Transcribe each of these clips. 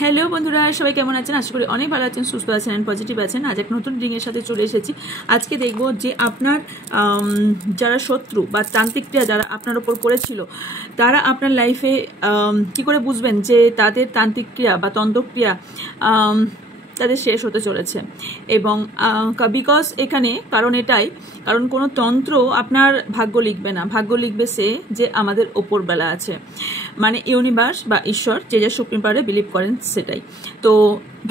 Hello বন্ধুরা, সবাই কেমন আছেন? আশা করি অনেক ভালো আছেন, সুস্থ আছেন এন্ড পজিটিভ আছেন। আজ এক নতুন রিডিংয়ের সাথে চলে এসেছি। আজকে দেখব যে আপনার যারা শত্রু বা তান্ত্রিক ক্রিয়া যারা আপনার ওপর করেছিল, তারা আপনার লাইফে কি করে বুঝবেন যে তাদের তান্ত্রিক ক্রিয়া বা তন্ত্রক্রিয়া তাদের শেষ হতে চলেছে। এবং বিকজ এখানে কারণ কোনো তন্ত্র আপনার ভাগ্য লিখবে না, ভাগ্য লিখবে সে যে আমাদের ওপরবেলা আছে, মানে ইউনিভার্স বা ঈশ্বর, যে যে সুপ্রিম পাওয়ারে বিলিভ করেন সেটাই। তো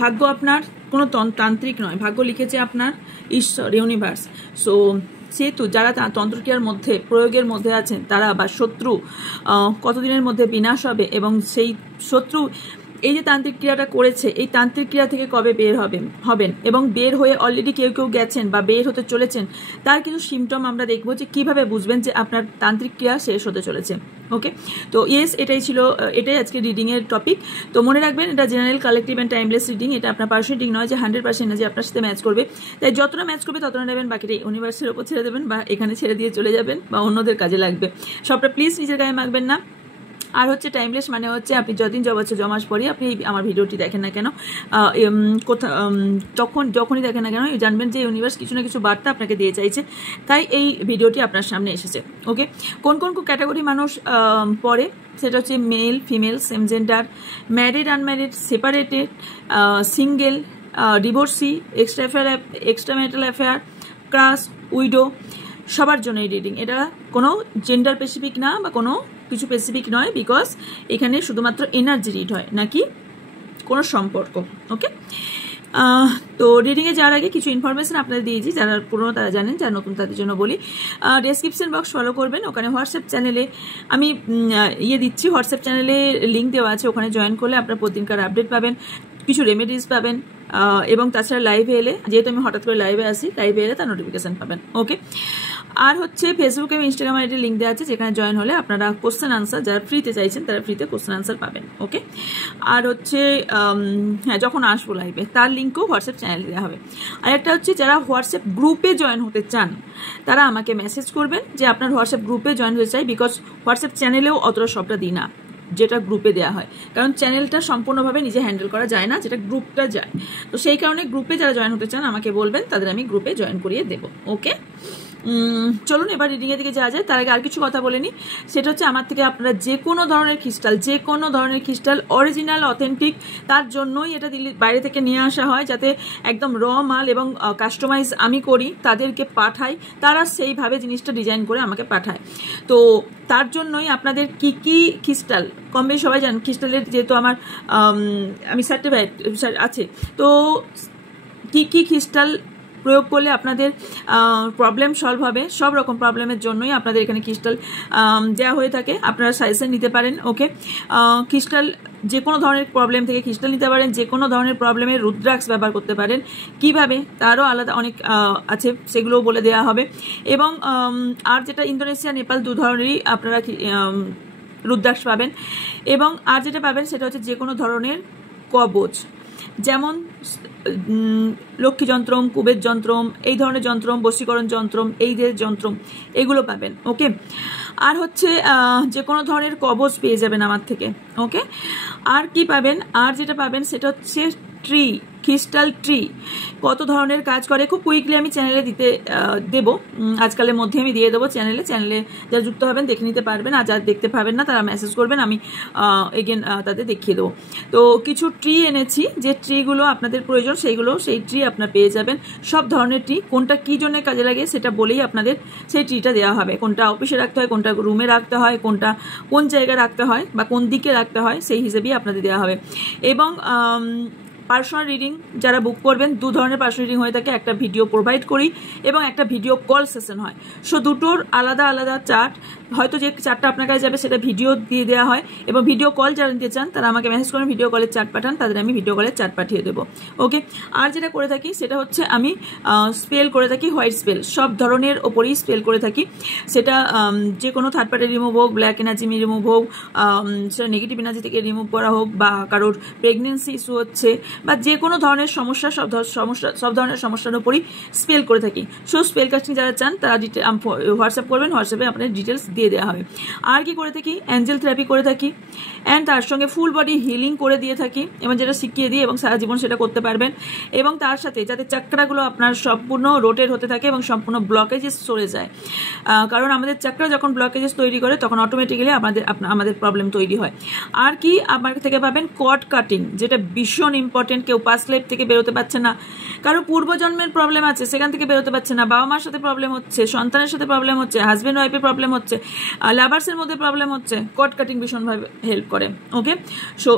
ভাগ্য আপনার কোনো তান্ত্রিক নয়, ভাগ্য লিখেছে আপনার ঈশ্বর, ইউনিভার্স। সো সেহেতু যারা তন্ত্রক্রিয়ার মধ্যে প্রয়োগের মধ্যে আছেন তারা বা শত্রু কতদিনের মধ্যে বিনাশ হবে, এবং সেই শত্রু এই যে তান্ত্রিক ক্রিয়াটা করেছে এই তান্ত্রিক ক্রিয়া থেকে কবে বের হবেন এবং বের হয়ে অলরেডি কেউ কেউ গেছেন বা বের হতে চলেছেন, তার কিছু সিমটম আমরা দেখবো যে কিভাবে বুঝবেন যে আপনার তান্ত্রিক ক্রিয়া শেষ হতে চলেছে। ওকে, তো এটাই আজকে রিডিংয়ের টপিক। তো মনে রাখবেন, এটা general, collective and timeless reading. এটা আপনার পার্সোনাল রিডিং নয় যে 100% না যে আপনার সাথে ম্যাচ করবে। তাই যতটা ম্যাচ করবে ততটা নেবেন, বাকিটা ইউনিভার্সের ওপর ছেড়ে দেবেন বা এখানে ছেড়ে দিয়ে চলে যাবেন বা অন্যদের কাজে লাগবে। সবটা প্লিজ নিজের গায়ে মাখবেন না। আর হচ্ছে টাইমলেস মানে হচ্ছে আপনি যতদিন জমাস পরে আপনি আমার ভিডিওটি দেখেন না কেন, যখনই দেখেন না কেন জানবেন যে ইউনিভার্স কিছু না কিছু বার্তা আপনাকে দিয়ে চাইছে, তাই এই ভিডিওটি আপনার সামনে এসেছে। ওকে, কোন ক্যাটাগরি মানুষ পড়ে সেটা হচ্ছে male, female, same gender, married, unmarried, separated, single, divorcee, extra marital affair, crush, widow, সবার জন্য এই রিডিং। এটা কোনো জেন্ডার স্পেসিফিক না বা কোনো কিছু স্পেসিফিক নয়, বিকজ এখানে শুধুমাত্র এনার্জি রিড হয়, নাকি কোনো সম্পর্ক। ওকে, তো রিডিংয়ে যাওয়ার আগে কিছু ইনফরমেশন আপনাদের দিয়েছি, যারা পুরনো তারা জানেন, যারা নতুন তাদের জন্য বলি। ডেসক্রিপশন বক্স ফলো করবেন, ওখানে হোয়াটসঅ্যাপ চ্যানেলে আমি দিচ্ছি, হোয়াটসঅ্যাপ চ্যানেলে লিঙ্ক দেওয়া আছে, ওখানে জয়েন করলে আপনার প্রতিদিনকার আপডেট পাবেন, কিছু রেমেডিস পাবেন, এবং তাছাড়া লাইভে এলে, যেহেতু আমি হঠাৎ করে লাইভে আসি, লাইভে এলে তার নোটিফিকেশান পাবেন। ওকে, আর হচ্ছে ফেসবুক এবং ইনস্টাগ্রাম আইডির লিঙ্ক দেওয়া আছে, যেখানে জয়েন হলে আপনারা কোশ্চেন আনসার, যারা ফ্রিতে চাইছেন তারা ফ্রিতে কোশ্চেন আনসার পাবেন। ওকে, আর হচ্ছে হ্যাঁ, যখন আসবো লাইভে তার লিঙ্কও হোয়াটসঅ্যাপ চ্যানেলে দেওয়া হবে। আর একটা হচ্ছে যারা হোয়াটসঅ্যাপ গ্রুপে জয়েন হতে চান তারা আমাকে মেসেজ করবেন যে আপনার হোয়াটসঅ্যাপ গ্রুপে জয়েন হতে চাই, বিকজ হোয়াটসঅ্যাপ চ্যানেলেও অতটা সবটা দিই না যেটা গ্রুপে দেওয়া হয়, কারণ চ্যানেলটা সম্পূর্ণভাবে নিজে হ্যান্ডেল করা যায় না, যেটা গ্রুপটা যায়। তো সেই কারণে গ্রুপে যারা জয়েন হতে চান আমাকে বলবেন, তাদের আমি গ্রুপে জয়েন করিয়ে দেবো। ওকে, চলুন এবার রিডিংয়ের দিকে যাওয়া যায়। তার আগে আর কিছু কথা বলে নিই, সেটা হচ্ছে আমার থেকে আপনারা যে কোনো ধরনের ক্রিস্টাল অরিজিনাল অথেন্টিক, তার জন্যই এটা বাইরে থেকে নিয়ে আসা হয়, যাতে একদম র মাল এবং কাস্টমাইজ আমি করি, তাদেরকে পাঠাই, তারা সেইভাবে জিনিসটা ডিজাইন করে আমাকে পাঠায়। তো তার জন্যই আপনাদের কি কি ক্রিস্টাল, কম বেশি সবাই জানেন ক্রিস্টালের, যেহেতু আমি সার্টিফাইড আছে, তো কি কি ক্রিস্টাল প্রয়োগ করলে আপনাদের প্রবলেম সলভ হবে, সব রকম প্রবলেমের জন্যই আপনাদের এখানে ক্রিস্টাল দেওয়া হয়ে থাকে, আপনারা সাজেশন নিতে পারেন। ওকে, ক্রিস্টাল যে কোনো ধরনের প্রবলেম থেকে ক্রিস্টাল নিতে পারেন, যে কোনো ধরনের প্রবলেমের রুদ্রাক্স ব্যবহার করতে পারেন, কিভাবে তারও আলাদা অনেক আছে, সেগুলোও বলে দেওয়া হবে। এবং আর যেটা ইন্দোনেশিয়া, নেপাল, দু ধরনেরই আপনারা রুদ্রাক্স পাবেন। এবং আর যেটা পাবেন সেটা হচ্ছে যে কোনো ধরনের কবচ, যেমন লক্ষ্মী যন্ত্রম, কুবের যন্ত্রম, এই ধরনের যন্ত্রম, বশীকরণ যন্ত্রম, এই যে যন্ত্রম, এগুলো পাবেন। ওকে, আর হচ্ছে যে কোনো ধরনের কবচ পেয়ে যাবেন আমার থেকে। ওকে, আর কি পাবেন, আর যেটা পাবেন সেটা হচ্ছে ট্রি, ক্রিস্টাল ট্রি, কত ধরনের কাজ করে খুব কুইকলি আমি চ্যানেলে দেবো, আজকালের মধ্যে আমি দিয়ে দেবো চ্যানেলে যারা যুক্ত হবেন দেখে নিতে পারবেন, আর যারা দেখতে পাবেন না তারা মেসেজ করবেন, আমি এগেন তাদের দেখিয়ে দেবো। তো কিছু ট্রি এনেছি, যে ট্রিগুলো আপনাদের প্রয়োজন সেই ট্রি আপনার পেয়ে যাবেন, সব ধরনের ট্রি, কোনটা কী জন্য কাজে লাগে সেটা বলেই আপনাদের সেই ট্রিটা দেওয়া হবে, কোনটা অফিসে রাখতে হয়, কোনটা রুমে রাখতে হয়, কোনটা কোন জায়গায় রাখতে হয় বা কোন দিকে রাখতে হয়, সেই হিসেবেই আপনাদের দেওয়া হবে। এবং পার্সোনাল রিডিং যারা বুক করবেন, দু ধরনের পার্সোনাল রিডিং হয়ে থাকে, একটা ভিডিও প্রোভাইড করি এবং একটা ভিডিও কল সেশন হয়। সো দুটোর আলাদা আলাদা চার্ট, হয়তো যে চার্টটা আপনার কাছে যাবে সেটা ভিডিও দিয়ে দেওয়া হয়, এবং ভিডিও কল যারা নিতে চান তারা আমাকে মেসেজ করেন, ভিডিও কলের চার্ট পাঠান, তাদের আমি ভিডিও কলের চার্ট পাঠিয়ে দেবো। ওকে, আর যেটা করে থাকি সেটা হচ্ছে আমি স্পেল করে থাকি, হোয়াইট স্পেল, সব ধরনের ওপরেই স্পেল করে থাকি, সেটা যে কোনো থার্ড পার্টি রিমুভ হোক, ব্ল্যাক এনার্জি রিমুভ হোক, সেটা নেগেটিভ এনার্জি থেকে রিমুভ করা হোক, বা কারোর প্রেগনেন্সি ইস্যু হচ্ছে, বা যে কোনো ধরনের সমস্যা সব ধরনের সমস্যার উপরই স্পেল করে থাকি। সো স্পেল কাস্টিং যারা চান তারা হোয়াটসঅ্যাপ করবেন, হোয়াটসঅ্যাপে আপনার ডিটেলস দিয়ে দেওয়া হবে। আর কি করে থাকি, অ্যাঞ্জেল থেরাপি করে থাকি, অ্যান্ড তার সঙ্গে ফুল বডি হিলিং করে দিয়ে থাকি এবং যেটা শিখিয়ে দিই এবং সারা জীবন সেটা করতে পারবেন। এবং তার সাথে যাতে চাকরাগুলো আপনার সম্পূর্ণ রোটেট হতে থাকে এবং সম্পূর্ণ ব্লকেজেস সরে যায়, কারণ আমাদের চাকরা যখন ব্লকেজেস তৈরি করে তখন অটোমেটিক্যালি আমাদের প্রবলেম তৈরি হয়। আর কি আমার থেকে পাবেন কর্ড কাটিং, যেটা ভীষণ ইম্পর্টেন্ট। কেউ পাস্ট লাইফ থেকে বেরোতে পারছে না, কারো পূর্বজন্মের প্রবলেম আছে সেখান থেকে বেরোতে পারছে না, বাবা মার সাথে প্রবলেম হচ্ছে, সন্তানের সাথে প্রবলেম হচ্ছে, হাজব্যান্ড ওয়াইফের প্রবলেম হচ্ছে, লাভার্সের মধ্যে প্রবলেম হচ্ছে, কর্ড কাটিং ভীষণভাবে হেল্প করে। ওকে, সো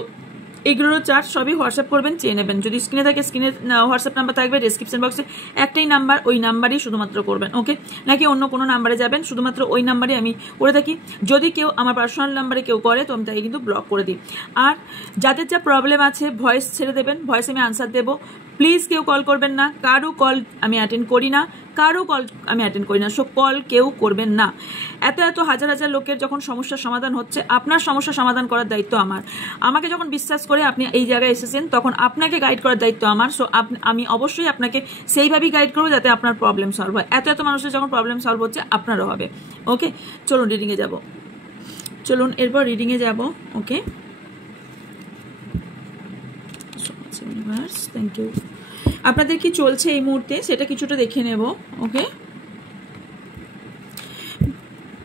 এগুলোর চার্জ সবই হোয়াটসঅ্যাপ করবেন, চেয়ে নেবেন। যদি স্ক্রিনে থাকে, স্ক্রিনে হোয়াটসঅ্যাপ নাম্বার থাকবে, ডেসক্রিপশন বক্সে একটাই নাম্বার, ওই নাম্বারই শুধুমাত্র করবেন। ওকে, নাকি অন্য কোনো নাম্বারে যাবেন, শুধুমাত্র ওই নাম্বারে আমি করে থাকি। যদি কেউ আমার পার্সোনাল নাম্বারে কেউ করে তো আমি তাকে কিন্তু ব্লক করে দিই। আর যাদের যা প্রবলেম আছে ভয়েস ছেড়ে দেবেন, ভয়েসে আমি আনসার দেবো। প্লিজ কেউ কল করবেন না, কারো কল আমি অ্যাটেন্ড করি না, সো কল কেউ করবেন না। এত হাজার হাজার লোকের যখন সমস্যার সমাধান হচ্ছে, আপনার সমস্যা সমাধান করার দায়িত্ব আমার। আমাকে যখন বিশ্বাস করে আপনি এই জায়গায় এসেছেন তখন আপনাকে গাইড করার দায়িত্ব আমার। সো আমি অবশ্যই আপনাকে সেইভাবেই গাইড করবো যাতে আপনার প্রবলেম সলভ হয়। এত মানুষের যখন প্রবলেম সলভ হচ্ছে আপনারও হবে। ওকে, চলুন রিডিংয়ে যাব, এরপর রিডিংয়ে যাব। ওকে, থ্যাংক ইউ। আপনাদের কি চলছে এই মুহূর্তে সেটা কিছুটা দেখে নেব। ওকে,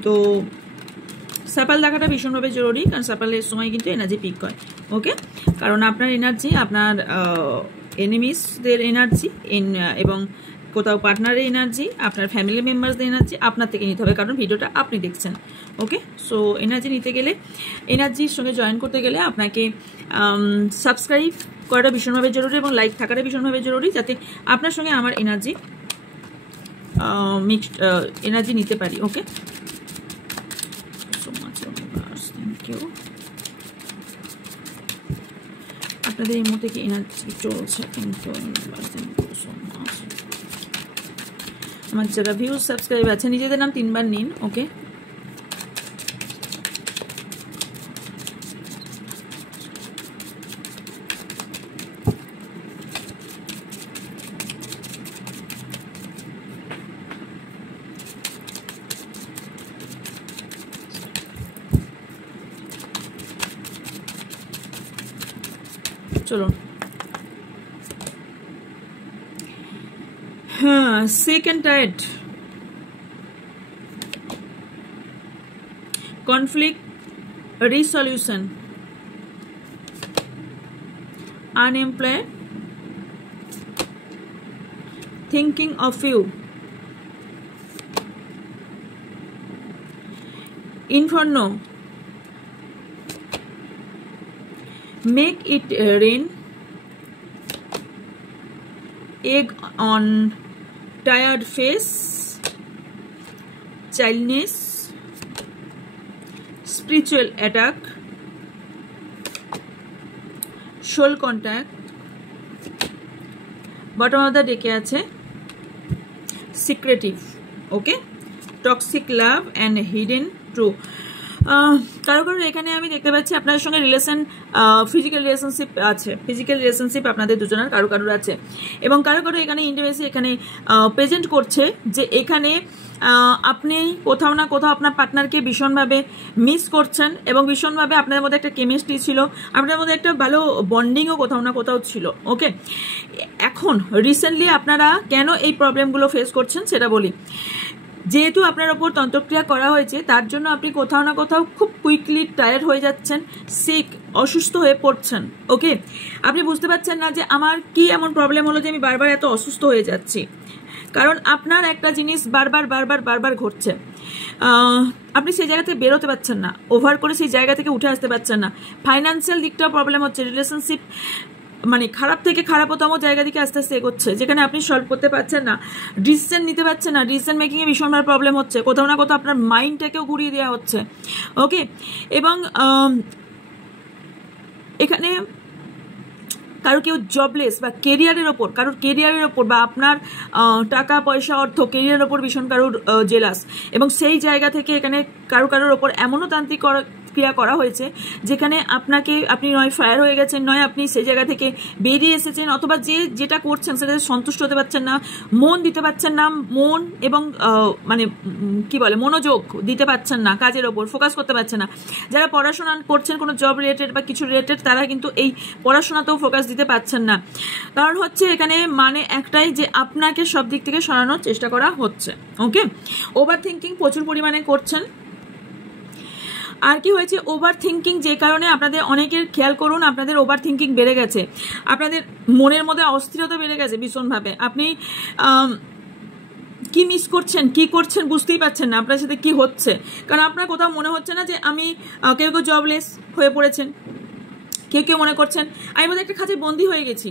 তো স্যাপাল দেখাটা ভীষণভাবে জরুরি, কারণ স্যাপালের সময় কিন্তু এনার্জি পিক হয়। ওকে, কারণ আপনার এনার্জি, আপনার এনিমিসদের এনার্জি এবং কোথাও পার্টনারের এনার্জি, আপনার ফ্যামিলি মেম্বারসদের এনার্জি আপনার থেকে নিতে হবে, কারণ ভিডিওটা আপনি দেখছেন। ওকে, সো এনার্জি নিতে গেলে, এনার্জির সঙ্গে জয়েন করতে গেলে আপনাকে সাবস্ক্রাইব করাটা ভীষণভাবে জরুরি এবং লাইক থাকাটা ভীষণভাবে জরুরি, যাতে আপনার সঙ্গে আমার এনার্জি মিক্সড এনার্জি নিতে পারি। Okay, so much, thank you. আপনাদের এই মুহূর্তে কি এনার্জি চলছে? Thank you so much. আমার যারা ভিউজ সাবস্ক্রাইব আছে নিজেদের নাম 3 বার নিন। ওকে, চলুন। হ্যাঁ, sick and tired, conflict resolution, unemployed, thinking of you, inferno, make it rain, egg on tired face, childness, spiritual attack, soul contact, bottom of the deck আছে secretive, okay, toxic love and hidden true। কারো এখানে আমি দেখতে পাচ্ছি আপনার সঙ্গে physical relationship আপনাদের দুজনের কারোর আছে, এবং কারো এখানে ইন্টিমেসি এখানে প্রেজেন্ট করছে যে এখানে আপনি কোথাও না কোথাও আপনার পার্টনারকে ভীষণভাবে মিস করছেন এবং ভীষণভাবে আপনাদের মধ্যে একটা কেমিস্ট্রি ছিল, আপনাদের মধ্যে একটা ভালো বন্ডিংও কোথাও না কোথাও ছিল। ওকে, এখন রিসেন্টলি আপনারা কেন এই প্রবলেমগুলো ফেস করছেন সেটা বলি। যেহেতু আপনার ওপর তন্ত্রক্রিয়া করা হয়েছে তার জন্য আপনি কোথাও না কোথাও খুব কুইকলি টায়ার্ড হয়ে যাচ্ছেন, সিক, অসুস্থ হয়ে পড়ছেন। ওকে, আপনি বুঝতে পারছেন না যে আমার কি এমন প্রবলেম হলো যে আমি বারবার এত অসুস্থ হয়ে যাচ্ছি, কারণ আপনার একটা জিনিস বারবার ঘটছে। আপনি সেই জায়গা থেকে বেরোতে পারছেন না, ওভার করে সেই জায়গা থেকে উঠে আসতে পারছেন না। ফাইন্যান্সিয়াল দিকটাও প্রবলেম হচ্ছে, রিলেশনশিপ মানে খারাপ থেকে খারাপতম জায়গা দিকে আস্তে আস্তে এগোচ্ছে, যেখানে আপনি সলভ করতে পারছেন না, ডিসিশন নিতে পারছেন না, ডিসিশন মেকিংয়ে ভীষণভাবে প্রবলেম হচ্ছে, কোথাও না কোথাও আপনার মাইন্ডটাকেও ঘুরিয়ে দেওয়া হচ্ছে। ওকে, এবং এখানে কারো কেউ জবলেস বা কারোর কেরিয়ারের ওপর বা আপনার টাকা পয়সা অর্থ কেরিয়ারের ওপর ভীষণ কারোর জেলাস, এবং সেই জায়গা থেকে এখানে কারোর ওপর এমনও ক্রিয়া করা হয়েছে, যেখানে আপনি নয় ফায়ার হয়ে গেছেন, নয় আপনি সেই জায়গা থেকে বেরিয়ে এসেছেন, অথবা যেটা করছেন সেটাতে সন্তুষ্ট হতে পারছেন না, মন দিতে পারছেন না, মন এবং মানে কি বলে মনোযোগ দিতে পারছেন না, কাজের ওপর ফোকাস করতে পারছেন না। যারা পড়াশোনা করছেন কোনো জব রিলেটেড বা কিছু রিলেটেড, তারা কিন্তু এই পড়াশোনাতেও ফোকাস দিতে পারছেন না। কারণ হচ্ছে এখানে মানে একটাই, যে আপনাকে সব দিক থেকে সরানোর চেষ্টা করা হচ্ছে। ওকে, ওভার থিঙ্কিং প্রচুর পরিমাণে করছেন। আর কি হয়েছে, ওভার থিঙ্কিং যে কারণে আপনাদের অনেকের, খেয়াল করুন, আপনাদের ওভার থিঙ্কিং বেড়ে গেছে, আপনাদের মনের মধ্যে অস্থিরতা বেড়ে গেছে ভীষণভাবে। আপনি কি মিস করছেন, কি করছেন বুঝতেই পারছেন না আপনার সাথে কি হচ্ছে। কারণ আপনার কোথাও মনে হচ্ছে না যে আমি, কেউ কেউ জবলেস হয়ে পড়েছেন, কেউ কেউ মনে করছেন আমি বোধহয় একটা খাঁচে বন্দি হয়ে গেছি,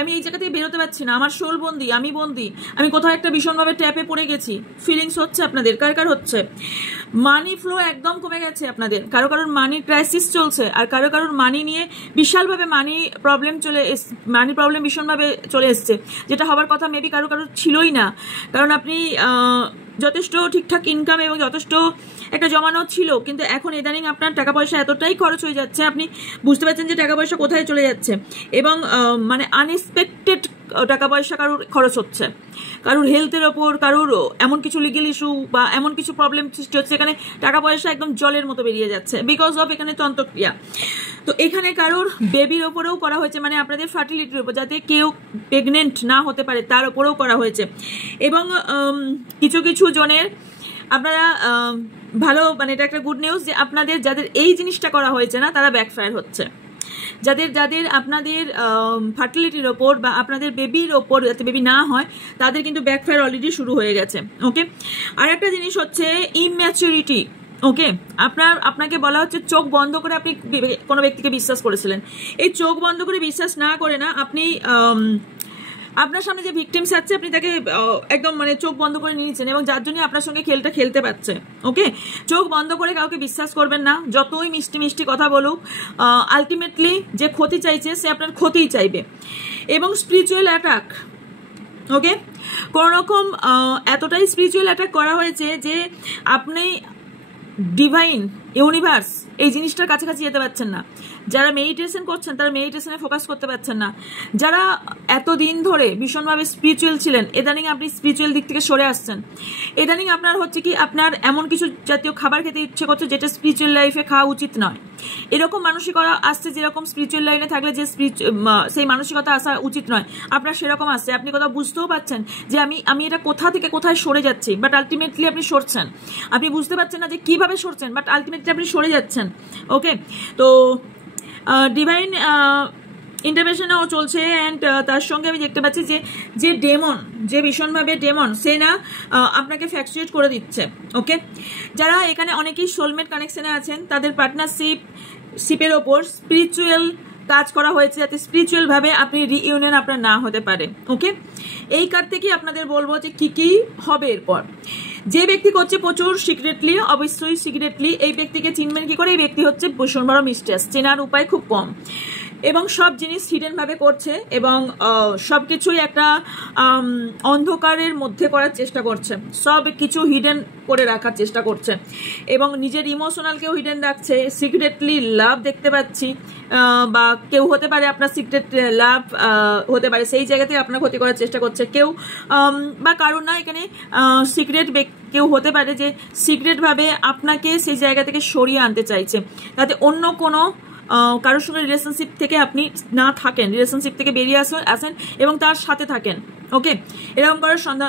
আমি এই জায়গা থেকে বেরোতে পারছি না, আমার সোল বন্দি, আমি বন্দি, আমি কোথাও একটা ভীষণভাবে ট্যাপে পড়ে গেছি। ফিলিংস হচ্ছে আপনাদের, কার হচ্ছে। মানি ফ্লো একদম কমে গেছে আপনাদের, কারোর মানি ক্রাইসিস চলছে, আর কারোর মানি নিয়ে বিশালভাবে মানি প্রবলেম ভীষণভাবে চলে এসছে, যেটা হবার কথা মেবি কারোর ছিলই না। কারণ আপনি যথেষ্ট ঠিকঠাক ইনকাম এবং যথেষ্ট একটা জমানো ছিল, কিন্তু এখন ইদানিং আপনার টাকা পয়সা এতটাই খরচ হয়ে যাচ্ছে, আপনি বুঝতে পারছেন যে টাকা পয়সা কোথায় চলে যাচ্ছে, এবং মানে আনএক্সপেক্টেড টাকা পয়সা কারোর খরচ হচ্ছে, কারোর হেলথের ওপর, কারোর এমন কিছু লিগেল ইস্যু বা এমন কিছু প্রবলেম সৃষ্টি হচ্ছে, এখানে টাকা পয়সা একদম জলের মতো বেরিয়ে যাচ্ছে বিকজ অফ এখানে তন্ত্রক্রিয়া। তো এখানে কারোর বেবির ওপরেও করা হয়েছে, মানে আপনাদের ফার্টিলিটির ওপর, যাতে কেউ প্রেগনেন্ট না হতে পারে তার ওপরেও করা হয়েছে। এবং কিছু জনের আপনারা ভালো, মানে এটা একটা গুড নিউজ, যে আপনাদের যাদের এই জিনিসটা করা হয়েছে না, তারা ব্যাকফায়ার হচ্ছে। যাদের আপনাদের ফার্টিলিটির ওপর বা আপনাদের বেবির ওপর, যাতে বেবি না হয়, তাদের কিন্তু ব্যাকফায়ার অলরেডি শুরু হয়ে গেছে। ওকে, আর একটা জিনিস হচ্ছে ইম্যাচুরিটি। ওকে, আপনাকে বলা হচ্ছে চোখ বন্ধ করে আপনি কোনো ব্যক্তিকে বিশ্বাস করেছিলেন, এই চোখ বন্ধ করে বিশ্বাস না করে না, আপনি আপনার সামনে যে ভিকটিমস আছে আপনি তাকে একদম মানে চোখ বন্ধ করে নিয়েছেন, এবং যার জন্য আপনার সঙ্গে খেলতে পারছে। ওকে, চোখ বন্ধ করে কাউকে বিশ্বাস করবেন না, যতই মিষ্টি মিষ্টি কথা বলুক, আলটিমেটলি যে ক্ষতি চাইছে সে আপনার ক্ষতিই চাইবে। এবং স্পিরিচুয়াল অ্যাটাক, ওকে, কোনো রকম এতটাই স্পিরিচুয়াল অ্যাটাক করা হয়েছে যে আপনি ডিভাইন, ইউনিভার্স, এই জিনিসটার কাছাকাছি যেতে পারছেন না। যারা মেডিটেশন করছেন তারা মেডিটেশনে ফোকাস করতে পারছেন না। যারা এতদিন ধরে ভীষণভাবে স্পিরিচুয়াল ছিলেন, ইদানিং আপনি স্পিরিচুয়াল দিক থেকে সরে আসছেন। ইদানিং আপনার হচ্ছে কি, আপনার এমন কিছু জাতীয় খাবার খেতে ইচ্ছে করছে যেটা স্পিরিচুয়াল লাইফে খাওয়া উচিত নয়, এরকম মানসিকতা আসছে, যেরকম স্পিরিচুয়াল লাইনে থাকলে যে সেই মানসিকতা আসা উচিত নয়, আপনার সেরকম আসছে। আপনি কোথাও বুঝতেও পারছেন যে আমি এটা কোথা থেকে কোথায় সরে যাচ্ছি, বাট আলটিমেটলি আপনি সরছেন। আপনি বুঝতে পারছেন না যে কিভাবে সরছেন, বাট আলটিমেটলি আপনি সরে যাচ্ছেন। ওকে, তো ডিভাইন ইন্টারভেনশনও চলছে, অ্যান্ড তার সঙ্গে আমি দেখতে পাচ্ছি যে ডেমন, যে ভীষণভাবে ডেমন, সে না আপনাকে করে দিচ্ছে। ওকে, যারা এখানে অনেকেই সোলমেট কানেকশনে আছেন, তাদের পার্টনারশিপের ওপর স্পিরিচুয়াল কাজ করা হয়েছে, যাতে স্পিরিচুয়াল ভাবে আপনি রিইউনিয়ন আপনার না হতে পারে। ওকে, এই কার্ড থেকে আপনাদের বলবো যে কি হবে এরপর। যে ব্যক্তি করছে প্রচুর সিক্রেটলি, অবশ্যই সিক্রেটলি, এই ব্যক্তিকে চিনবেন কি করে? এই ব্যক্তি হচ্ছে ভীষণ বড় মিস্টেরিয়াস, চেনার উপায় খুব কম, এবং সব জিনিস হিডেন ভাবে করছে, এবং সবকিছুই একটা অন্ধকারের মধ্যে করার চেষ্টা করছে, সব কিছু হিডেন করে রাখার চেষ্টা করছে, এবং নিজের ইমোশনালকেও হিডেন রাখছে। সিক্রেটলি লাভ দেখতে পাচ্ছি, বা কেউ হতে পারে আপনার সিক্রেট লাভ হতে পারে, সেই জায়গাতে আপনার ক্ষতি করার চেষ্টা করছে কেউ, বা কারণ না, এখানে সিক্রেট কেউ হতে পারে যে সিক্রেটভাবে আপনাকে সেই জায়গা থেকে সরিয়ে আনতে চাইছে, যাতে অন্য কোনো কারোর সঙ্গে রিলেশনশিপ থেকে আপনি না থাকেন, রিলেশনশিপ থেকে বেরিয়ে আসেন এবং তার সাথে থাকেন। ওকে, এরকম করার সন্ধ্যা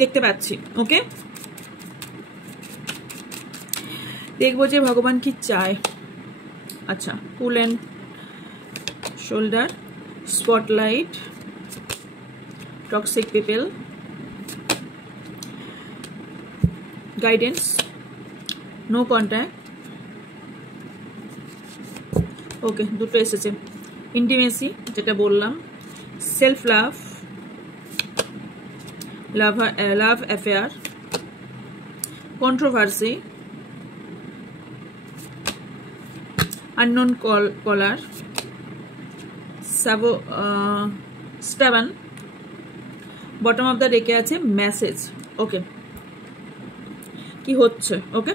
দেখতে পাচ্ছি। ওকে, দেখবো যে ভগবান কি চায়। আচ্ছা, pull and shoulder, spotlight, toxic people, guidance, no contact. Okay, দুটো এসেছে। ইন্টিমেসি, যেটা বললাম, self love affair, controversy, unknown caller, stubborn, bottom of the ডেকে আছে মেসেজ। ওকে, কি হচ্ছে? ওকে,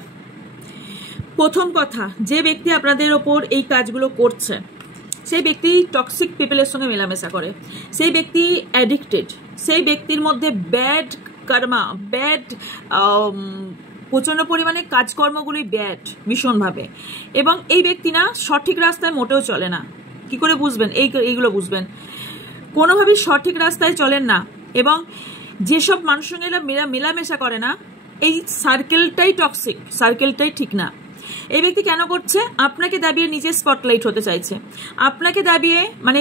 প্রথম কথা, যে ব্যক্তি আপনাদের ওপর এই কাজগুলো করছে সেই ব্যক্তি টক্সিক পিপলের সঙ্গে মেলামেশা করে, সেই ব্যক্তি অ্যাডিক্টেড, সেই ব্যক্তির মধ্যে ব্যাড কর্মা, ব্যাড প্রচণ্ড পরিমাণে কাজকর্মগুলি ব্যাড ভীষণভাবে, এবং এই ব্যক্তি না সঠিক রাস্তায় মোটেও চলে না। কি করে বুঝবেন? এইগুলো বুঝবেন, কোনোভাবেই সঠিক রাস্তায় চলেন না, এবং যেসব মানুষের সঙ্গে মেলামেশা করে না, এই সার্কেলটাই টক্সিক, সার্কেলটাই ঠিক না। এই ব্যক্তি কেন করছে? আপনাকে দাবিয়ে নিজে স্পটলাইট হতে চাইছে, আপনাকে দাবিয়ে মানে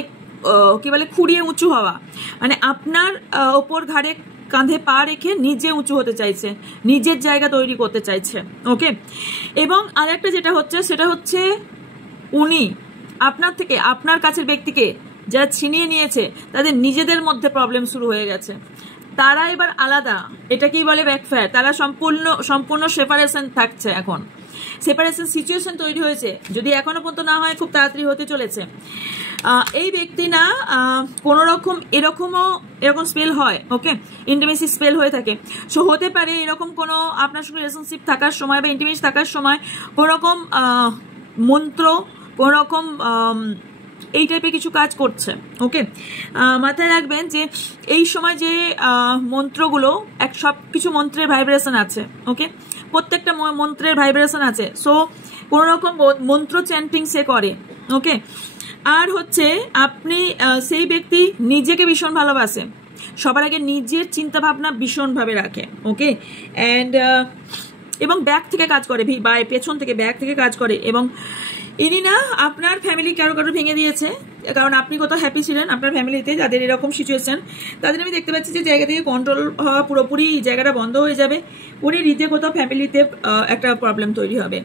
কি বলে খুঁড়িয়ে উঁচু হওয়া, মানে আপনার ওপর ঘাড়ে কাঁধে পা রেখে নিজে উঁচু হতে চাইছে, নিজের জায়গা তৈরি করতে চাইছে। ওকে, এবং আরেকটা যেটা হচ্ছে সেটা হচ্ছে উনি আপনার থেকে, আপনার কাছের ব্যক্তিকে যারা ছিনিয়ে নিয়েছে তাদের নিজেদের মধ্যে প্রবলেম শুরু হয়ে গেছে, তারা এবার আলাদা, এটাকেই বলে ব্যাকফায়ার। তারা সম্পূর্ণ সেপারেশন থাকছে, এখন সেপারেশন সিচুয়েশন তৈরি হয়েছে, যদি এখনো পর্যন্ত না হয় খুব তাড়াতাড়ি হতে চলেছে। এই ব্যক্তি না কোনো রকম এরকম স্পেল হয়, ওকে, ইন্টিমেসি স্পেল হয়ে থাকে। সো হতে পারে এরকম কোনো আপনার সঙ্গে রিলেশনশিপ থাকার সময় বা ইন্টিমেসি থাকার সময় কোনো রকম মন্ত্র, কোনো রকম এই টাইপের কিছু কাজ করছে। ওকে, মাথায় রাখবেন যে এই সময় যে মন্ত্রগুলো, সব কিছু মন্ত্রের ভাইব্রেশন আছে। ওকে, প্রত্যেকটা মন্ত্রের ভাইব্রেশন আছে। সো কোনো রকম মন্ত্র চ্যান্টিং সে করে। ওকে, আর হচ্ছে আপনি সেই ব্যক্তি নিজেকে ভীষণ ভালোবাসে, সবার আগে নিজের চিন্তা ভাবনা ভীষণভাবে রাখে। ওকে, অ্যান্ড এবং ব্যাক থেকে কাজ করে, বা পেছন থেকে ব্যাক থেকে কাজ করে, এবং ইনি না আপনার ফ্যামিলি কারো ভেঙে দিয়েছে, কারণ আপনি কোথাও হ্যাপি ছিলেন আপনার ফ্যামিলিতে, যাদের এরকম সিচুয়েশন তাদের আমি দেখতে পাচ্ছি যে জায়গা থেকে কন্ট্রোল হওয়া পুরোপুরি জায়গাটা বন্ধ হয়ে যাবে, উনি নিজে কোথাও ফ্যামিলিতে একটা প্রবলেম তৈরি হবে।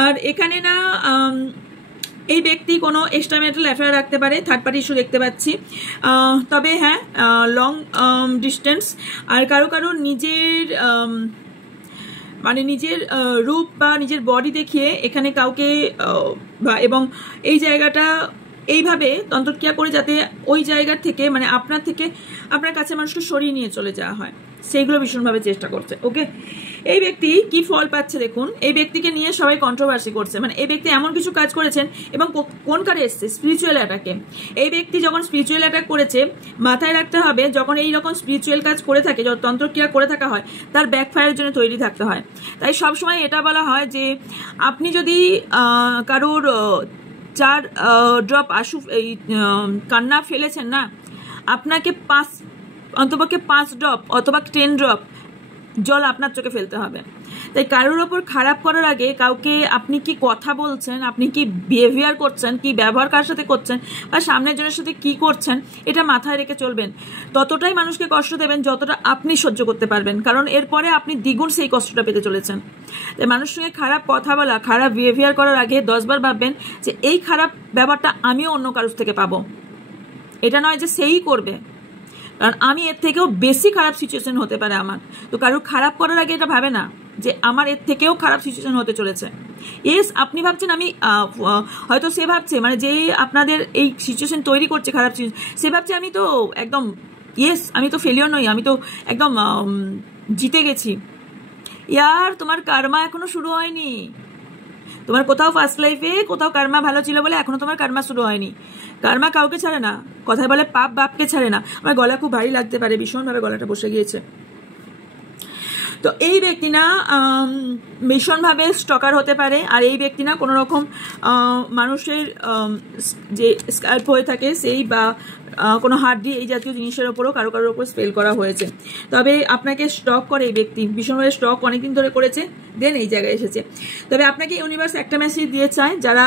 আর এখানে না এই ব্যক্তি কোনো এক্সট্রামেটাল অ্যাফেয়ার রাখতে পারে, থার্ড পার্টি ইস্যু দেখতে পাচ্ছি, তবে হ্যাঁ লং ডিস্টেন্স। আর কারো নিজের মানে নিজের রূপ বা নিজের বডি দেখিয়ে এখানে কাউকে এবং এই জায়গাটা এইভাবে তন্ত্রক্রিয়া করে যাতে ওই জায়গার থেকে, মানে আপনার কাছে মানুষকে সরিয়ে নিয়ে চলে যাওয়া হয়, সেইগুলো ভীষণভাবে চেষ্টা করছে। ওকে, এই ব্যক্তি কি ফল পাচ্ছে দেখুন, এই ব্যক্তিকে নিয়ে সবাই কন্ট্রোভার্সি করছে, মানে এই ব্যক্তি এমন কিছু কাজ করেছেন, এবং কোন কারে এসছে? স্পিরিচুয়াল অ্যাটাকে। এই ব্যক্তি যখন স্পিরিচুয়াল অ্যাটাক করেছে, মাথায় রাখতে হবে যখন এই রকম স্পিরিচুয়াল কাজ করে থাকে, যখন তন্ত্রক্রিয়া করে থাকা হয়, তার ব্যাকফায়ারের জন্য তৈরি থাকতে হয়। তাই সবসময় এটা বলা হয় যে আপনি যদি কারোর 4 ড্রপ এই কান্না ফেলেছেন না, আপনাকে অন্তপক্ষে 5 ড্রপ অথবা 10 ড্রপ জল আপনার চোখে ফেলতে হবে। তাই কারোর ওপর খারাপ করার আগে কাউকে আপনি কি কথা বলছেন, আপনি কি বিহেভিয়ার করছেন, কি ব্যবহার কার সাথে করছেন, বা সামনের জনের সাথে কি করছেন, এটা মাথায় রেখে চলবেন। ততটাই মানুষকে কষ্ট দেবেন যতটা আপনি সহ্য করতে পারবেন, কারণ এরপরে আপনি দ্বিগুণ সেই কষ্টটা পেতে চলেছেন। তাই মানুষের সঙ্গে খারাপ কথা বলা, খারাপ বিহেভিয়ার করার আগে 10 বার ভাববেন যে এই খারাপ ব্যাপারটা আমিও অন্য কারোর থেকে পাবো, এটা নয় যে সেই করবে, কারণ আমি এর থেকেও বেশি খারাপ সিচুয়েশন হতে পারে আমার। তো কারোর খারাপ করার আগে এটা ভাবে না যে আমার এর থেকেও খারাপ সিচুয়েশন হতে চলেছে। ইয়েস, আপনি ভাবছেন আমি হয়তো সে ভাবছে, মানে যে আপনাদের এই সিচুয়েশন তৈরি করছে খারাপ সিচুয়েশন, সে ভাবছে আমি তো একদম আমি তো ফেলিওর নই, আমি তো একদম জিতে গেছি। ইয়ার, তোমার কার্মা এখনো শুরু হয়নি। তোমার কোথাও ফার্স্ট লাইফে কোথাও কার্মা ভালো ছিল বলে এখনো তোমার কার্মা শুরু হয়নি। কার্মা কাউকে ছাড়ে না, কথায় বলে পাপ বাপকে ছাড়ে না। আমার গলা খুব ভারী লাগতে পারে, ভীষণভাবে গলাটা বসে গিয়েছে। তো এই ব্যক্তি না ভীষণভাবে স্টকার হতে পারে, আর এই ব্যক্তি না কোনো রকম মানুষের যে স্কাল্প হয়ে থাকে সেই বা কোনো হাড্ডি এই জাতীয় জিনিসের ওপরও কারোর ওপর স্পেল করা হয়েছে। তবে আপনাকে স্টক করে এই ব্যক্তি, ভীষণভাবে স্টক অনেকদিন ধরে করেছে, দেন এই জায়গায় এসেছে। তবে আপনাকে ইউনিভার্স একটা মেসেজ দিয়ে চায়, যারা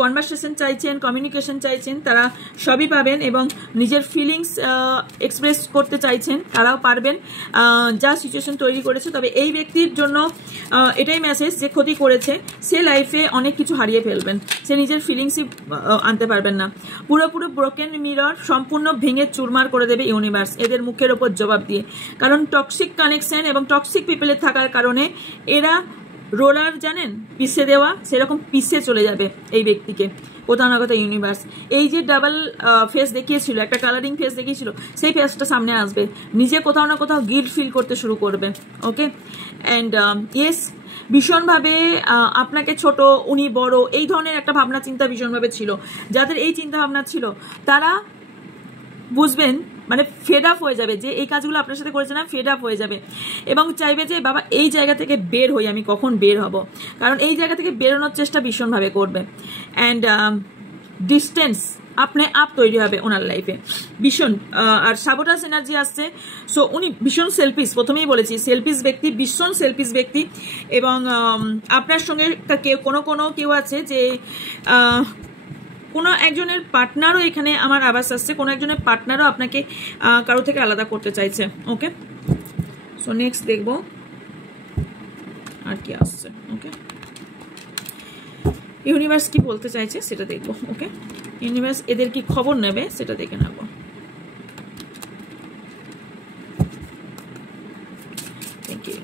কনভারসেশন চাইছেন, কমিউনিকেশন চাইছেন, তারা সবই পাবেন, এবং নিজের ফিলিংস এক্সপ্রেস করতে চাইছেন তারাও পারবেন, যা সিচুয়েশন তৈরি করেছে। তবে এই ব্যক্তির জন্য এটাই মেসেজ যে ক্ষতি করেছে, সে লাইফে অনেক কিছু হারিয়ে ফেলবেন, সে নিজের ফিলিংসই আনতে পারবেন না। পুরোপুরি ব্রোকেন মিরর সম্পূর্ণ ভেঙে চুরমার করে দেবে ইউনিভার্স এদের মুখের ওপর জবাব দিয়ে। কারণ টক্সিক কানেকশন এবং টক্সিক পিপলের থাকার কারণে এরা রোলার জানেন পিষে দেওয়া, সেরকম পিষে চলে যাবে এই ব্যক্তিকে কোথাও না কোথাও ইউনিভার্স। এই যে ডাবল ফেস দেখিয়েছিল, একটা কালারিং ফেস দেখিয়েছিল, সেই ফেসটা সামনে আসবে, নিজে কোথাও না কোথাও গিল্ট ফিল করতে শুরু করবে। ওকে, অ্যান্ড ইয়েস, ভীষণভাবে আপনাকে ছোট, উনি বড়, এই ধরনের একটা ভাবনা চিন্তা ভীষণভাবে ছিল। যাদের এই চিন্তা ভাবনা ছিল তারা বুঝবেন মানে ফেড আপ হয়ে যাবে, যে এই কাজগুলো আপনার সাথে করেছে না, ফেড আপ হয়ে যাবে এবং চাইবে যে বাবা এই জায়গা থেকে বের হই, আমি কখন বের হব, কারণ এই জায়গা থেকে বেরোনোর চেষ্টা ভীষণভাবে করবে। অ্যান্ড ডিস্টেন্স আপনি আপ তৈরি হবে ওনার লাইফে ভীষণ। আর সাবোটাস এনার্জি আসছে, সো উনি ভীষণ সেলফিশ, প্রথমেই বলেছি সেলফিশ ব্যক্তি, ভীষণ সেলফিশ ব্যক্তি। এবং আপনার সঙ্গে কেউ আছে যে কোনো একজনের পার্টনারও, এখানে আমার আভাস আসছে কোনো একজনের পার্টনারও আপনাকে কারো থেকে আলাদা করতে চাইছে। ওকে, সো নেক্সট দেখব আর কি আসছে। ওকে, ইউনিভার্স কি বলতে চাইছে সেটা দেখবো। ওকে, ইউনিভার্স এদের কি খবর নেবে সেটা দেখে নেব। Thank you.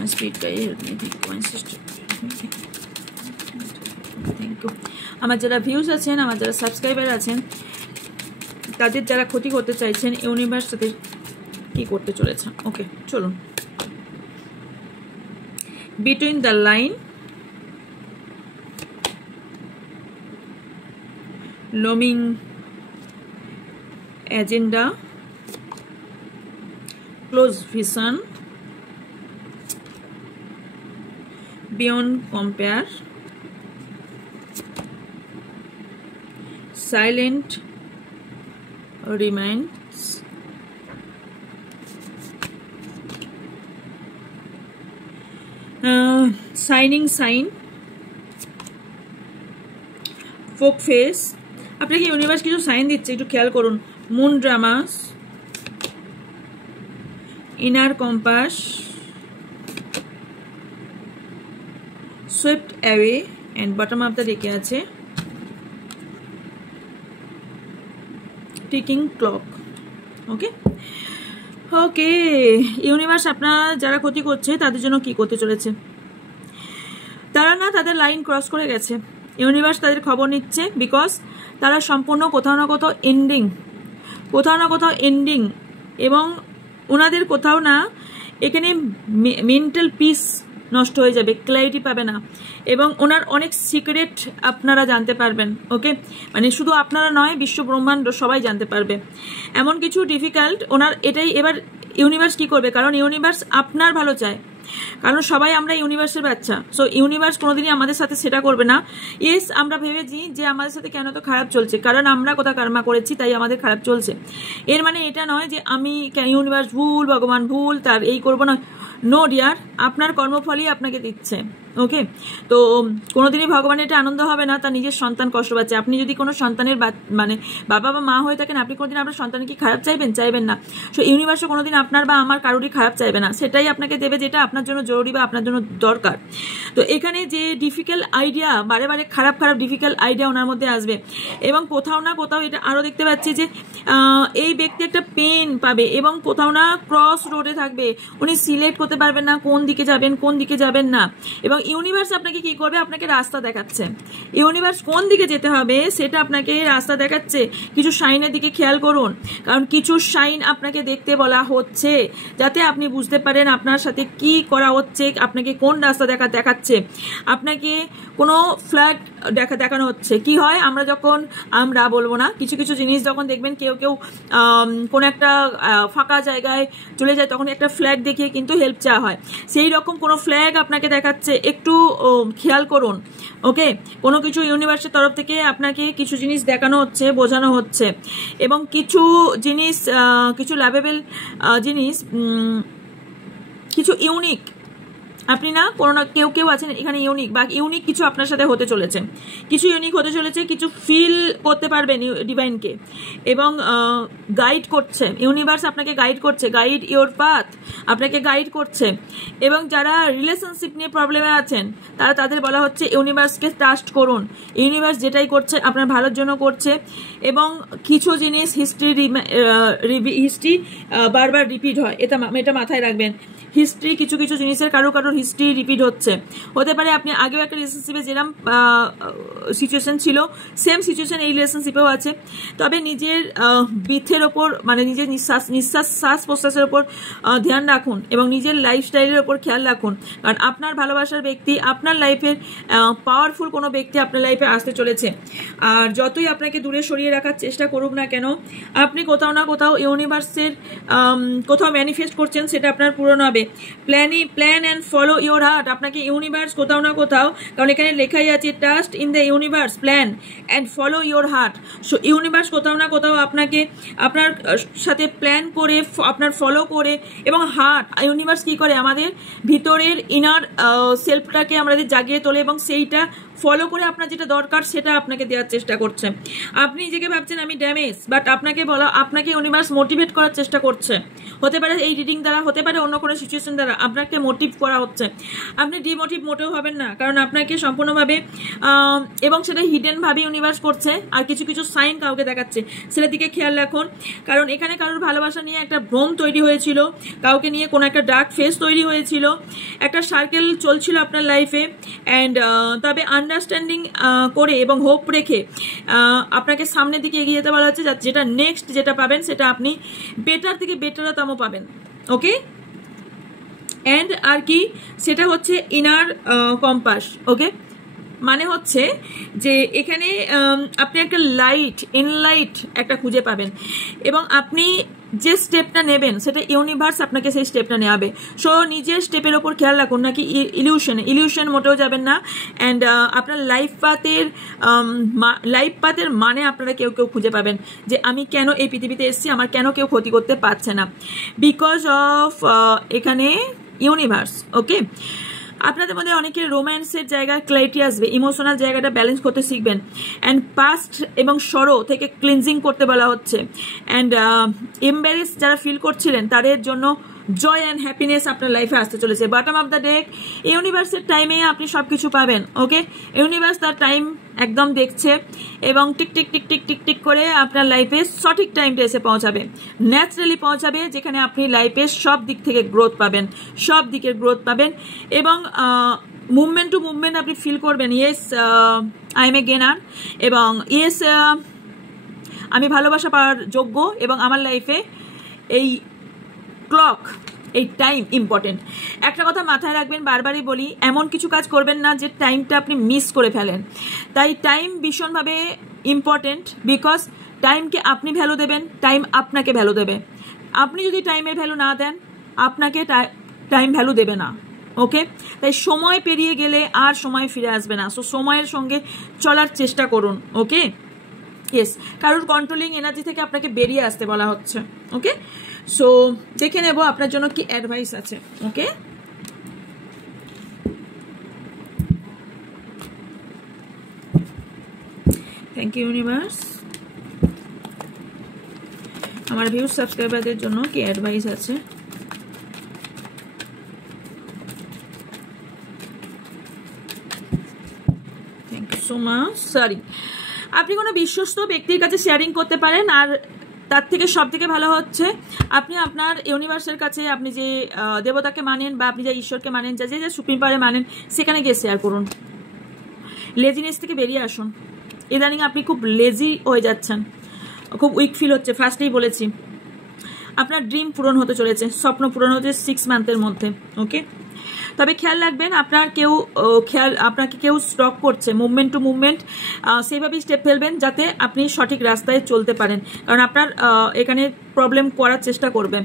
My spirit guide help me think my sister. Thank you. আমার যারা ভিউজ আছেন, আমার যারা সাবস্ক্রাইবার আছেন, তাদের যারা ক্ষতি করতে চাইছেন, ইউনিভার্স তাদের কি করতে চলেছে। ওকে, চলুন। Between the line, looming agenda, close vision, beyond compare, silent reminds, signing sign, folk face। আপনাকে ইউনিভার্স কিছু সাইন দিচ্ছে, একটু খেয়াল করুন। Moon dramas, inner compass, swept away, and bottom of the রেখে আছে ticking clock। ওকে ওকে, ইউনিভার্স আপনার যারা ক্ষতি করছে তাদের জন্য কি করতে চলেছে। তারা না তাদের লাইন ক্রস করে গেছে, ইউনিভার্স তাদের খবর নিচ্ছে, বিকজ তারা সম্পূর্ণ কোথাও না কোথাও এন্ডিং, এবং ওনাদের কোথাও না এখানে মেন্টাল পিস নষ্ট হয়ে যাবে, ক্ল্যারিটি পাবে না, এবং ওনার অনেক সিক্রেট আপনারা জানতে পারবেন। ওকে, মানে শুধু আপনারা নয়, বিশ্ব ব্রহ্মাণ্ড সবাই জানতে পারবে এমন কিছু ডিফিকাল্ট ওনার। এটাই এবার ইউনিভার্স কি করবে, কারণ ইউনিভার্স আপনার ভালো চায়, কারণ সবাই আমরা ইউনিভার্সের বাচ্চা। সো ইউনিভার্স কোনোদিনই আমাদের সাথে সেটা করবে না। ইয়েস, আমরা ভেবেছি যে আমাদের সাথে কেন তো খারাপ চলছে, কারণ আমরা কোথা কর্মা করেছি তাই আমাদের খারাপ চলছে। এর মানে এটা নয় যে আমি ইউনিভার্স ভুল, ভগবান ভুল, তার এই করবো না। নো ডিয়ার, আপনার কর্মফলই আপনাকে দিচ্ছে। ওকে, তো কোনোদিনই ভগবানের এটা আনন্দ হবে না তার নিজের সন্তান কষ্ট পাচ্ছে। আপনি যদি কোনো সন্তানের মানে বাবা বা মা হয়ে থাকেন, আপনি কোনোদিন আপনার সন্তানকে কি খারাপ চাইবেন না। সো ইউনিভার্সও কোনোদিন আপনার বা আমার কারোরই খারাপ চাইবে না, সেটাই আপনাকে দেবে যেটা আপনার জন্য জরুরি বা আপনার জন্য দরকার। তো এখানে যে ডিফিকাল্ট আইডিয়া, বারে বারে খারাপ ডিফিকাল্ট আইডিয়া ওনার মধ্যে আসবে, এবং কোথাও না কোথাও এটা আরও দেখতে পাচ্ছি যে এই ব্যক্তি একটা পেন পাবে, এবং কোথাও না ক্রস রোডে থাকবে, উনি সিলেক্ট করতে পারবেন না কোন দিকে যাবেন না। এবং ইউনিভার্স আপনাকে কি করবে, আপনাকে রাস্তা দেখাচ্ছে। ইউনিভার্স কোন দিকে যেতে হবে সেটা আপনাকে রাস্তা দেখাচ্ছে। কিছু সাইনের দিকে খেয়াল করুন, কারণ কিছু সাইন আপনাকে দেখতে বলা হচ্ছে যাতে আপনি বুঝতে পারেন আপনার সাথে কি করা হচ্ছে, আপনাকে কোন রাস্তা দেখাচ্ছে। আপনাকে কোনো ফ্ল্যাগ দেখানো হচ্ছে। কি হয়, আমরা বলবো না, কিছু কিছু জিনিস যখন দেখবেন কেউ কোনো একটা ফাঁকা জায়গায় চলে যায়, তখন একটা ফ্ল্যাগ দেখিয়ে কিন্তু হেল্প চাওয়া হয়। সেই রকম কোনো ফ্ল্যাগ আপনাকে দেখাচ্ছে, একটু খেয়াল করুন। ওকে, কোনো কিছু ইউনিভার্সের তরফ থেকে আপনাকে কিছু জিনিস দেখানো হচ্ছে, বোঝানো হচ্ছে, এবং কিছু জিনিস, কিছু লাভেবল জিনিস, কিছু ইউনিক, আপনি না কোনো না কেউ আছেন এখানে ইউনিক কিছু আপনার সাথে হতে চলেছে, কিছু ফিল করতে পারবেন ডিভাইনকে, এবং গাইড করছে ইউনিভার্স, আপনাকে গাইড করছে, গাইড ইওর পাথ, আপনাকে গাইড করছে। এবং যারা রিলেশনশিপ নিয়ে প্রবলেমে আছেন তাদের বলা হচ্ছে ইউনিভার্সকে ট্রাস্ট করুন, ইউনিভার্স যেটাই করছে আপনার ভালোর জন্য করছে। এবং কিছু জিনিস হিস্ট্রি বারবার রিপিট হয়, এটা মাথায় রাখবেন। হিস্ট্রি, কিছু কিছু জিনিসের কারোর হিস্ট্রি রিপিট হতে পারে আপনি আগেও একটা রিলেশনশিপে যেরকম সিচুয়েশন ছিল সেম সিচুয়েশন এই রিলেশনশিপেও আছে। তবে নিজের ব্রিথের ওপর মানে নিজের শ্বাস প্রশ্বাসের ওপর ধ্যান রাখুন এবং নিজের লাইফস্টাইলের ওপর খেয়াল রাখুন, কারণ আপনার ভালোবাসার ব্যক্তি, আপনার লাইফের পাওয়ারফুল কোনো ব্যক্তি আপনার লাইফে আসতে চলেছে। আর যতই আপনাকে দূরে সরিয়ে রাখার চেষ্টা করুক না কেন, আপনি কোথাও না কোথাও ইউনিভার্সের কোথাও ম্যানিফেস্ট করছেন, সেটা আপনার পূরণ হবে। Plan and follow your heart. আপনাকে ইউনিভার্স কোথাও না কোথাও, কারণ এখানে লেখাই আছে trust in the universe, plan and follow your heart. So universe কোথাও না কোথাও আপনাকে আপনার সাথে প্ল্যান করে, আপনার ফলো করে, এবং হার্ট ইউনিভার্স কি করে আমাদের ভিতরের ইনার সেলফটাকে আমাদের জাগিয়ে তোলে এবং সেইটা ফলো করে আপনার যেটা দরকার সেটা আপনাকে দেওয়ার চেষ্টা করছে। আপনি নিজেকে ভাবছেন আমি ড্যামেজ, বাট আপনাকে ইউনিভার্স মোটিভেট করার চেষ্টা করছে। হতে পারে এই রিডিং দ্বারা, হতে পারে অন্য কোনো সিচুয়েশন দ্বারা আপনাকে মোটিভ করা হচ্ছে। আপনি ডিমোটিভ মোটেও হবেন না, কারণ আপনাকে সম্পূর্ণভাবে এবং সেটা হিডেন ভাবে ইউনিভার্স করছে। আর কিছু কিছু সাইন কাউকে দেখাচ্ছে, সেটার দিকে খেয়াল রাখুন, কারণ এখানে কারোর ভালোবাসা নিয়ে একটা ভ্রম তৈরি হয়েছিল, কাউকে নিয়ে কোনো একটা ডার্ক ফেস তৈরি হয়েছিল, একটা সার্কেল চলছিল আপনার লাইফে। অ্যান্ড তবে আন্ডারস্ট্যান্ডিং করে এবং হোপ রেখে আপনাকে সামনের দিকে এগিয়ে যেতে বলা হচ্ছে, যেটা নেক্সট যেটা পাবেন সেটা আপনি বেটার থেকে বেটারতম পাবেন। ওকে, অ্যান্ড আর কি সেটা হচ্ছে ইনার কম্পাস। ওকে, মানে হচ্ছে যে এখানে আপনি একটা ইনলাইট একটা খুঁজে পাবেন এবং আপনি যে স্টেপটা নেবেন সেটা ইউনিভার্স আপনাকে সেই স্টেপটা নেওয়াবে। সো নিজের স্টেপের ওপর খেয়াল রাখুন, নাকি ইলিউশন মোটেও যাবেন না। অ্যান্ড আপনার লাইফ পাথের মানে আপনারা কেউ খুঁজে পাবেন যে আমি কেন এই পৃথিবীতে এসেছি, আমার কেন কেউ ক্ষতি করতে পারছে না, বিকজ অফ এখানে ইউনিভার্স। ওকে, আপনাদের মধ্যে অনেকের রোম্যান্সের জায়গায় ক্ল্যারিটি আসবে, ইমোশনাল জায়গাটা ব্যালেন্স করতে শিখবেন। অ্যান্ড পাস্ট এবং সরো থেকে ক্লিনজিং করতে বলা হচ্ছে। অ্যান্ড এম্বারেস যারা ফিল করছিলেন তাদের জন্য জয় অ্যান্ড হ্যাপিনেস আপনার লাইফে আসতে চলেছে। বটম অফ দ্য ডেক, ইউনিভার্সের টাইমে আপনি সব কিছু পাবেন। ওকে, ইউনিভার্স তার টাইম একদম দেখছে এবং tick tick tick tick tick tick করে আপনার লাইফে সঠিক টাইমটা এসে পৌঁছাবে, ন্যাচারালি পৌঁছাবে, যেখানে আপনি লাইফে সব দিক থেকে গ্রোথ পাবেন এবং মুভমেন্ট টু মুভমেন্ট আপনি ফিল করবেন। Yes, I M A gainer, এবং ইয়েস আমি ভালোবাসা পাওয়ার যোগ্য, এবং আমার লাইফে এই ক্লক, এই টাইম ইম্পর্টেন্ট। একটা কথা মাথায় রাখবেন, বারবারই বলি, এমন কিছু কাজ করবেন না যে টাইমটা আপনি মিস করে ফেলেন। তাই টাইম ভীষণভাবে ইম্পর্টেন্ট, বিকজ টাইমকে আপনি ভ্যালু দেবেন, টাইম আপনাকে ভ্যালু দেবে। আপনি যদি টাইমের ভ্যালু না দেন, আপনাকে টাইম ভ্যালু দেবে না। ওকে, তাই সময় পেরিয়ে গেলে আর সময় ফিরে আসবে না। সো সময়ের সঙ্গে চলার চেষ্টা করুন। ওকে, ইয়েস, কারোর কন্ট্রোলিং এনার্জি থেকে আপনাকে বেরিয়ে আসতে বলা হচ্ছে। ওকে, সো দেখে নেব আপনার জন্য কি অ্যাডভাইস আছে। Okay, thank you universe. আমার ভিউজ সাবস্ক্রাইবারদের জন্য কি অ্যাডভাইস আছে। Thank you so much. Sorry, আপনি কোনো বিশ্বস্ত ব্যক্তির কাছে শেয়ারিং করতে পারেন, আর তার থেকে সব থেকে ভালো হচ্ছে আপনি আপনার ইউনিভার্সের কাছে, আপনি যে দেবতাকে মানেন বা আপনি যে ঈশ্বরকে মানেন, যে সুপ্রিম পাওয়ারে মানেন, সেখানে গিয়ে শেয়ার করুন। লেজিনেস থেকে বেরিয়ে আসুন। ইদানিং আপনি খুব লেজি হয়ে যাচ্ছেন, খুব উইক ফিল হচ্ছে। ফার্স্টেই বলেছি আপনার ড্রিম পূরণ হতে চলেছে, স্বপ্ন পূরণ হচ্ছে 6 মান্থের মধ্যে। ওকে, তবে খেয়াল রাখবেন আপনাকে কেউ স্টক করছে, মুভমেন্ট টু মুভমেন্ট সেইভাবেই স্টেপ ফেলবেন যাতে আপনি সঠিক রাস্তায় চলতে পারেন, কারণ আপনার এখানে প্রবলেম করার চেষ্টা করবেন।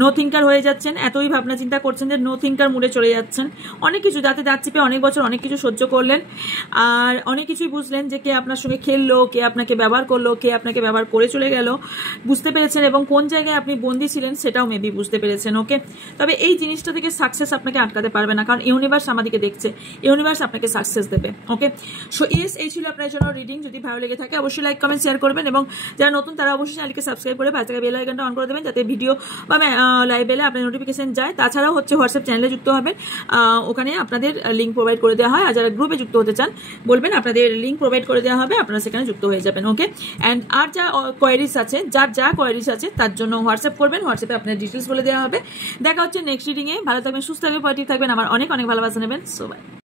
নো থিঙ্কার হয়ে যাচ্ছেন, এতই ভাবনা চিন্তা করছেন যে নো থিঙ্কার মুডে চলে যাচ্ছেন। অনেক কিছু যাতে দাঁত চিপে অনেক বছর অনেক কিছু সহ্য করলেন, আর অনেক কিছুই বুঝলেন যে কে আপনার সঙ্গে খেললো, কে আপনাকে ব্যবহার করলো, কে আপনাকে ব্যবহার করে চলে গেল, বুঝতে পেরেছেন, এবং কোন জায়গায় আপনি বন্দী ছিলেন সেটাও মেবি বুঝতে পেরেছেন। ওকে, তবে এই জিনিসটা থেকে সাকসেস আপনাকে আটকাতে পারবে না, কারণ ইউনিভার্স আমাদেরকে দেখছে, ইউনিভার্স আপনাকে সাকসেস দেবে। ওকে, সো এই ছিল আপনার জন্য রিডিং। যদি ভালো লেগে থাকে অবশ্যই লাইক কমেন্ট শেয়ার করবেন, এবং যারা নতুন তারা অবশ্যই চ্যানেলকে সাবস্ক্রাইব করে পাশে থাকা বেল আইকন বাটনটা অন করে দেবেন যাতে ভিডিও বা লাইভ এলে আপনার নোটিফিকেশন যায়। তাছাড়াও হচ্ছে হোয়াটসঅ্যাপ চ্যানেলে যুক্ত হবেন, ওখানে আপনাদের লিঙ্ক প্রোভাইড করে দেওয়া হয়। আর যারা গ্রুপে যুক্ত হতে চান বলবেন, আপনাদের লিঙ্ক প্রোভাইড করে দেওয়া হবে, আপনারা সেখানে যুক্ত হয়ে যাবেন। ওকে, অ্যান্ড আর যা কোয়ারিজ আছে, যার যা কোয়ারিজ আছে তার জন্য হোয়াটসঅ্যাপ করবেন, হোয়াটসঅ্যাপে আপনার ডিটেলস বলে দেওয়া হবে। দেখা হচ্ছে নেক্সট রিডিংয়ে। ভালো থাকবেন, সুস্থ থাকবেন, পজিটিভ থাকবেন, আমার অনেক অনেক ভালোবাসা নেবেন। So by.